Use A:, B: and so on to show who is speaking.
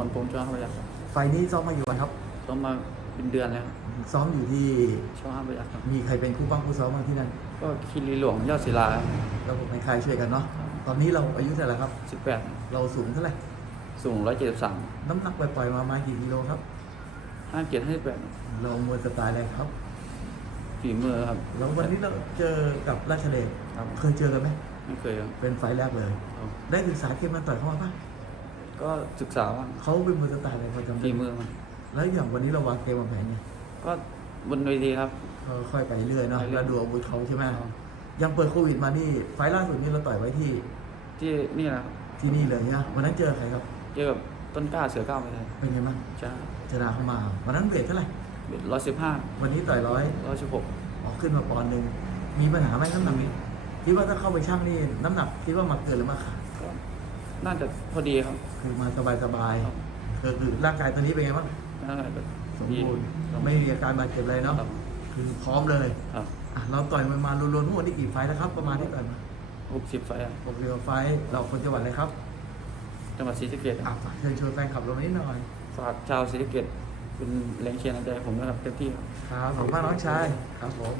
A: คนผมช่วงห้าประยักษ์ครับ
B: ไฟล์นี้ซ้อมมาอยู่วันครับ
A: ต้องมาเป็นเดือนแล้วครับ
B: ซ้อมอยู่ที่
A: ช่วงห้าประยักษ์ครับ
B: มีใครเป็นคู่บ้างคู่ซ้อมบ้างที่นั่น
A: ก็คิริหลวงยอดศิลา
B: เราในใครช่วยกันเนาะตอนนี้เราอายุเท่าไหร่ครับ
A: สิบแปด
B: เราสูงเท่าไหร่
A: สูงร้อยเจ็ดสิบสาม
B: น้ำหนักปล่อยๆมามากี่กิโลครับ
A: ห้าเจ็ดห้าสิบแปด
B: เรามวยสไตล์อะไรครับ
A: ฝีมือครับ
B: แล้ววันนี้เราเจอกับราชเดช
A: ครับ
B: เคยเจอกันไหม
A: ไม่เคยครับ
B: เป็นไฟล์แรกเลย
A: ครับ
B: ได้ศึกษาเกมมันต่อยเข้ามาปะ
A: ก็ศึกษาว่า
B: เขาเป็นมวยสไตล์อะไรพอจำได้
A: ฝีมือมัน
B: แล้วอย่างวันนี้เราวางเกมวางแผนไง
A: ก็บนเวทีครับ
B: ก็ค่อยไปเรื่อยเนาะ
A: ไปเรื่อย
B: แล้วดูอาวุธเขาใช่ไหม
A: ครับ
B: ยังเปิดโควิดมานี่ไฟล์ล่าสุดนี่เราต่อยไว้ที่
A: ที่นี่นะครับ
B: ที่นี่เลยเนี่ยวันนั้นเจอใครครับ
A: เจอกับต้นกล้าเสือก้าวไม่ได้
B: เป็นไงบ้าง
A: จ้า
B: ชนะเข้ามา วันนั้นเวทเท่าไหร่
A: ร้อยสิบห้า
B: วันนี้ต่อยร้อย
A: ร้อยสิบหก
B: ออกขึ้นมาปอนด์หนึ่งมีปัญหาไหมน้ำหนักนี้คิดว่าถ้าเข้าไปช่างนี่น้ำหนักคิดว่ามาเกินหรือมาขาด
A: ก็ น่าจะพอดีครับ
B: คือมาสบาย
A: ครับ
B: ๆคือคือร่างกายตอนนี้เป็นไงบ้าง
A: น่าจะ
B: สม
A: ดี
B: บูรณ์
A: ครับ
B: ไม่มีอาการบาดเจ็บอะไรเนาะ
A: ครับ
B: คือพร้อมเลย
A: ครับ
B: อะเราต่อยมวยมารวมๆทั้งหมดนี่กี่ไฟล์แล้วครับ ประมาณที่ต่อยมา
A: หกสิบไฟล์อะ
B: หกเรือไฟล์เราคนจังหวัดอะไรครับ
A: จังหวัดศรีสะเกษ
B: อะฝากเชิญชวนแฟนคลับเรานิดหน่อย
A: ฝากชาวศรีสะเกษเป็นแรงเชียร์น้ำใจให้ผมนะครับเต็มที่ครับ
B: ครับขอบคุณมากน้องชายครับผม